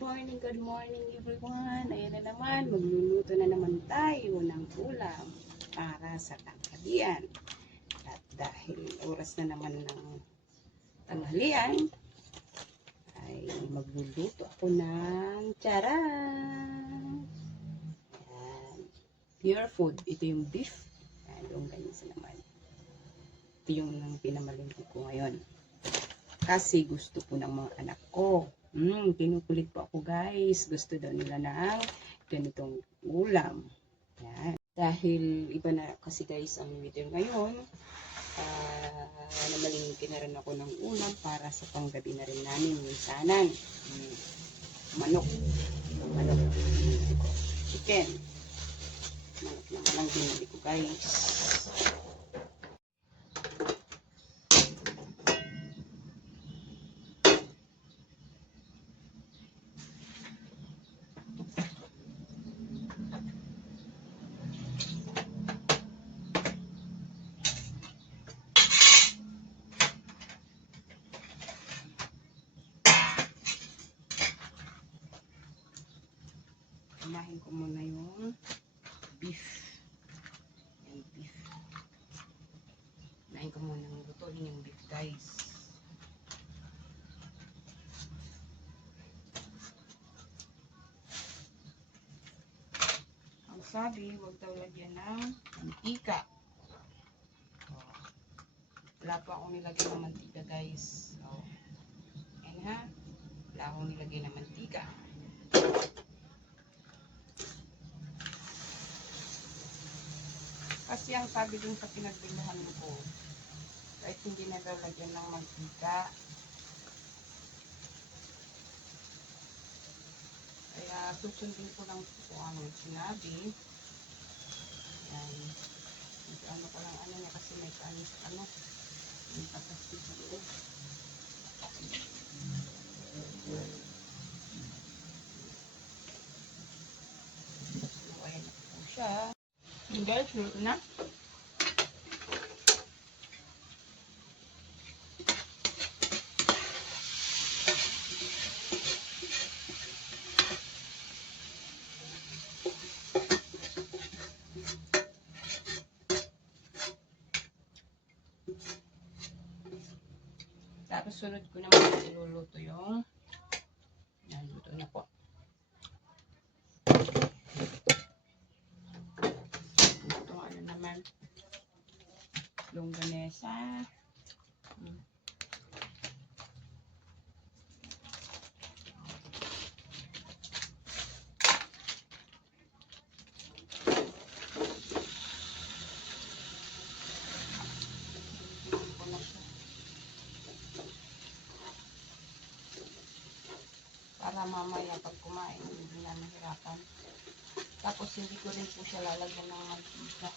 good morning everyone. Ayan na naman, magluluto na naman tayo ng ulam para sa tanghalian. At dahil oras na naman ng tanghalian, ay magluluto ako ng charan. Ayan. Pure food. Ito yung beef. Ayan, yung ganyan naman. Ito yung pinamalimpi ko ngayon. Kasi gusto po ng mga anak ko. Kinukulit po ako guys. Gusto daw nila ng ganitong ulam. Yan. Dahil iba na kasi guys ang weather ngayon. Namalingki na rin ako ng ulam para sa panggabi na rin namin. Minsanan. Manok. Chicken. Manok naman ang binili ko guys. Unahin ko muna yung beef. Yung beef. Unahin ko muna ng lutuin yung beef guys. Ang sabi, huwag daw lagyan ng mantika. Wala pa akong nilagay ng mantika guys. Ayan ha. Wala akong nilagay ng mantika. Kasi ang sabi dun sa pinagbilahan ko, kahit hindi na daw lagyan ng mantika. Kaya susundin ko lang kung ano sinabi. Yan. Ano ko lang ano niya kasi may kanis ano. May kapasti sa loob. So, ayan na po siya. Guys, luto na. Tapos sunod ko naman iluluto yung luto na po. Ito ano naman longganesa. Para mamaya pag kumain, hindi na mahirapan. Tapos hindi ko rin po siya lalagyan ng mantika.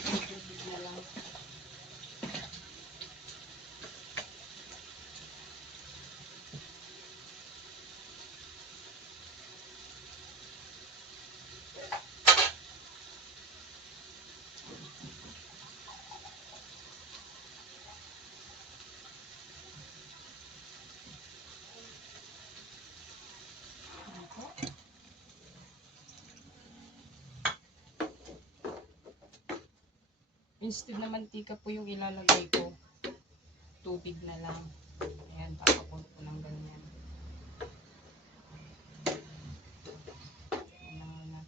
Tubig na lang. Instead na mantika po yung ilalagay ko, tubig na lang. Ayan, tapapon ko ng ganyan. Ayan na.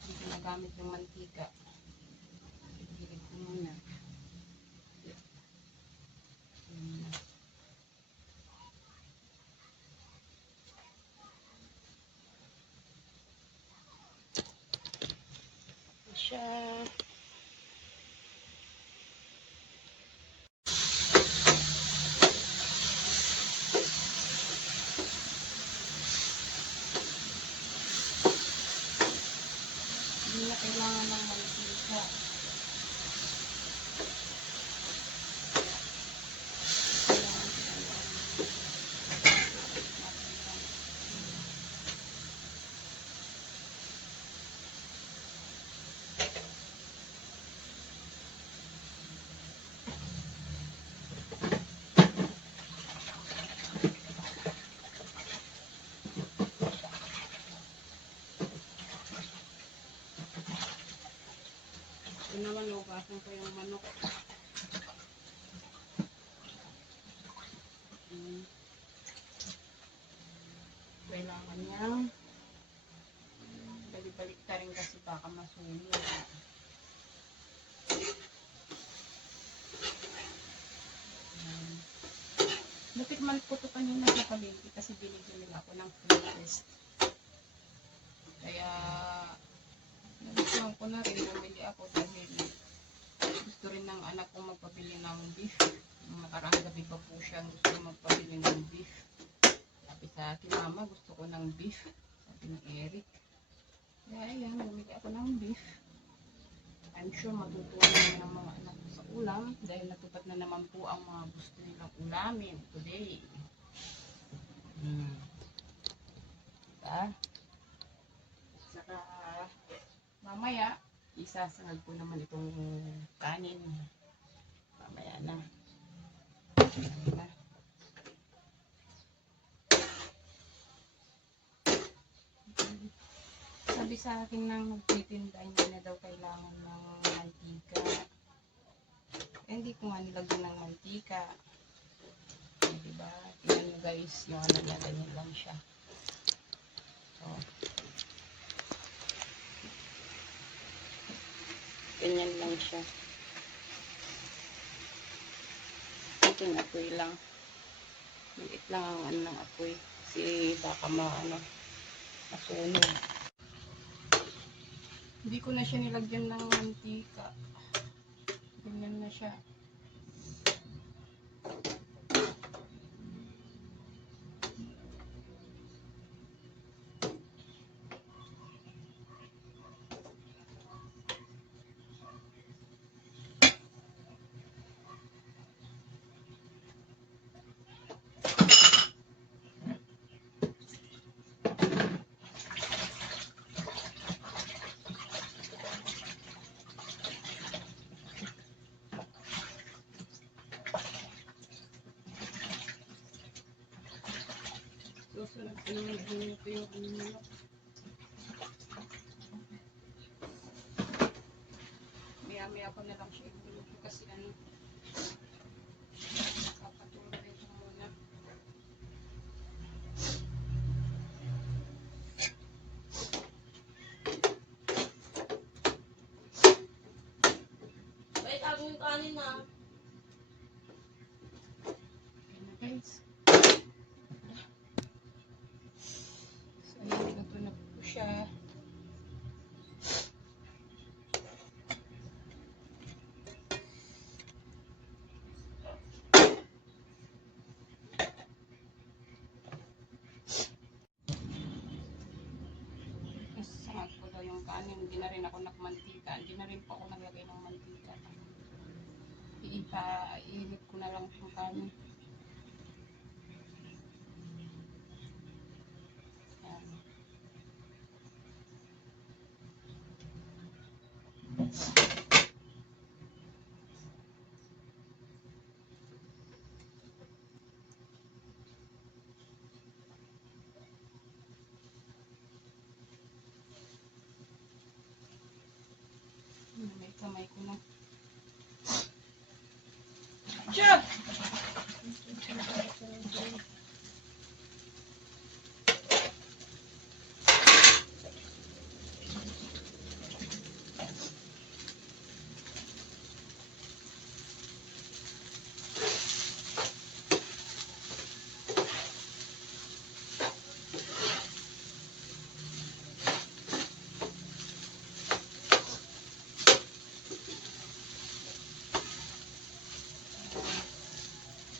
Hindi ko nagamit yung mantika. Igilig ko muna. Ayan na. Siya. Hindi na kailangan ng mantika. ko yung manok. Kailangan niyang balik-balik ka rin kasi baka masunog. Natikman ko to kanina sa palengke kasi binigyan nila ako ng free test. Kaya nagustuhan ko na rin, bumili ako dahil gusto rin ng anak kong magpabili ng beef. Nakarang gabi pa po siya gusto magpabili ng beef. Sabi sa akin, mama, gusto ko ng beef. Sabi ni Eric. Kaya ayan, bumili ako ng beef. I'm sure matutuwa naman ang mga anak ko sa ulam dahil natupad na naman po ang mga gusto nilang ulamin today. Diba? Saka mamaya, isasangag ko naman itong kanin. Mamaya na. Diba? Sabi sa akin nang nagtitinda, hindi na daw kailangan ng mantika. Hindi ko nga nilagyan ng mantika. Diba? Tingnan nyo guys, yung ano niya, ganyan lang siya. Oh. Ganyan lang siya. Kunting apoy lang. Maliit lang ang ano ng apoy. Kasi baka masunog. Hindi ko na siya nilagyan ng mantika. Ganyan na siya. Susunod ko naman ito yung manok. Maya-maya ko na lang siya ibunuto kasi kapatuloy ko muna. Wait, ako yung kanin na. Okay na guys. So, niluto na po siya. Sasangag ko daw yung kanin. Hindi na rin ako nagmantika. Hindi na rin po ako naglagay ng mantika. Iinit ko na lang yung kanin. Ayan. May kamay ko na. Chop!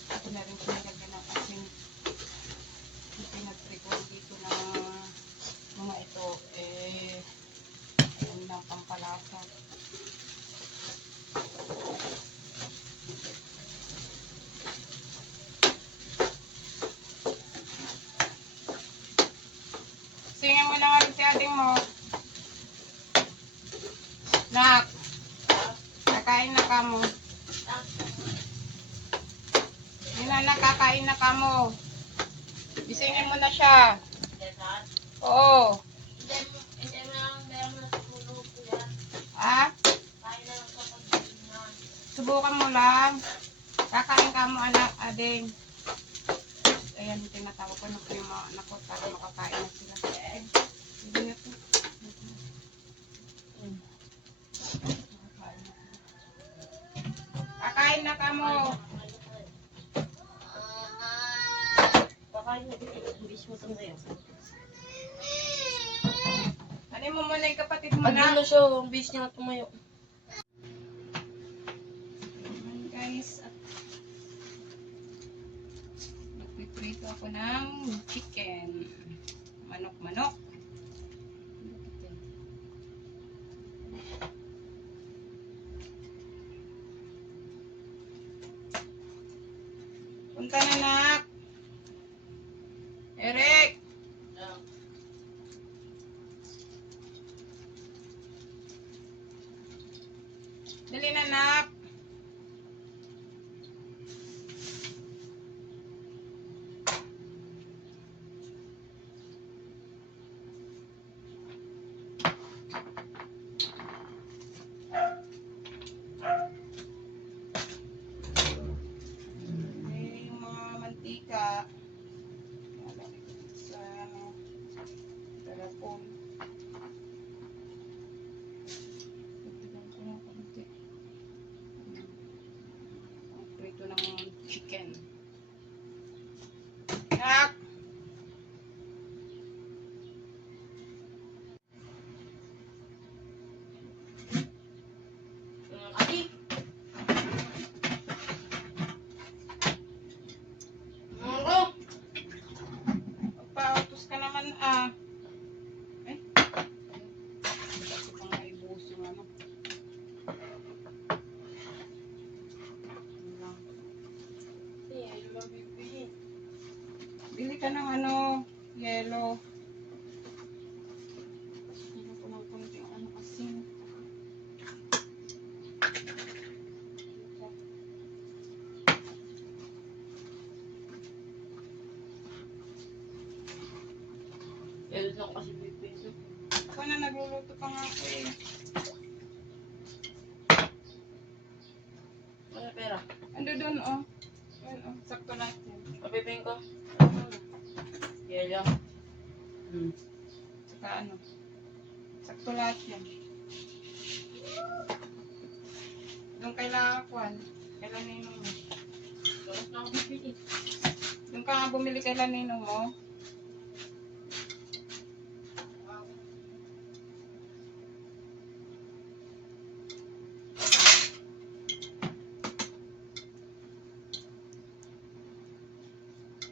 Ako na rin sinilagyan ng asin. Pinag-record dito ng mga ito, ayun lang pampalasa. Singin mo na nga rin si ating mo. Nak, nakain na ka mo. Nakakain na ka mo. Isingin mo na siya. Oo. Hindi mo lang dahil na tulog ko yan. Ha? Kain na lang kapag Subukan mo lang. Kakain ka mo, anak, ading. Ayan, tinatawag ko na po yung mga anak ko para makakain na sila. Hindi na po. Kakain na ka mo. Kakain na din. Bilis mo sa ngayon. Ano mo muna yung kapatid mo Pag na? na siya, ang bilis niya nga tumayo. Ayan, guys, at nagpiprito ako ng chicken. Manok-manok. Punta na, nak. Eric! Dali na, nak. Yung mga mantika. Lalagay ko sa tarapon. Dagdagan ko ng konti. Ang prito ng chicken. Nak! Ati! Ako! Magpa-autos ka naman, ah. Eh? Kasi pang maibuhos yung ano. Yun lang. Ayun lang bibili. Bili ka ng ano, yellow. Bili ko ng konting ano kasi. Ayun lang kasi bibili. Ikaw na nagluluto pa nga ako eh. Ano pera? Ando doon, oh. Ayun, oh. Sakto lahat yan. Pabibing ko? Yan lang. Saka ano. Sakto lahat yan. Doon kailangan kuhan. Kailan ninong mo. Tapos na ako bibili. Doon ka nga bumili kailan ninong mo.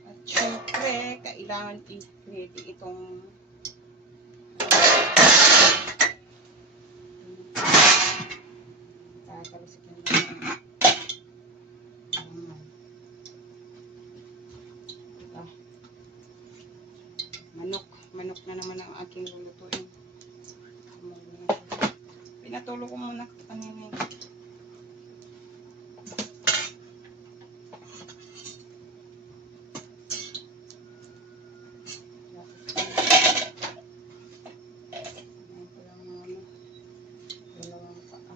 At syempre, kailangan i-ready itong tatalusik na naman. Diba? Manok na naman ang aking lulutuin. Pinatulo ko muna kanina. Dalawang paa.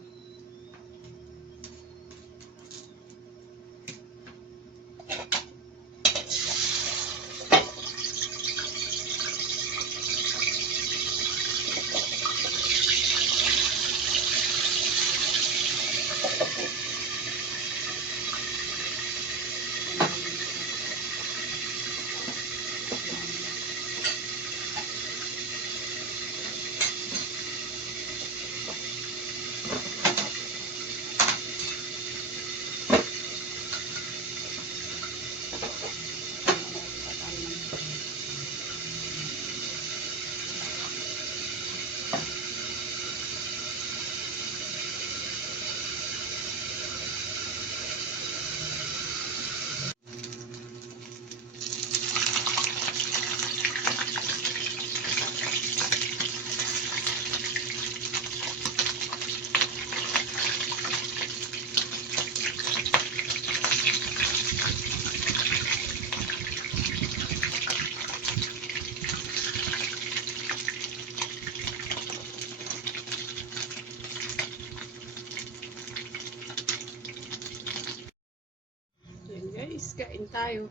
tayo.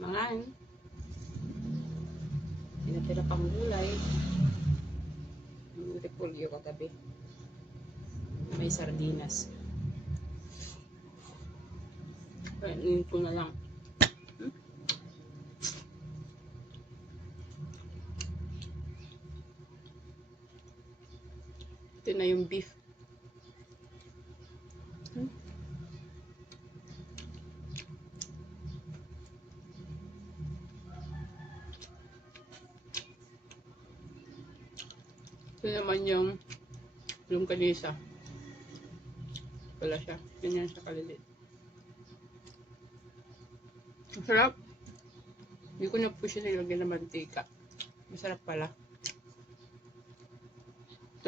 Mangan. Tinatira pang gulay. May repolyo katabi. May sardinas. Kainin ko na lang. Ito na yung beef. Ito naman yung kanisa. Wala siya. Ganyan siya kalilit. Masarap. Hindi ko na po siya nilagyan ng mantika. Masarap pala.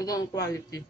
Ito ang quality.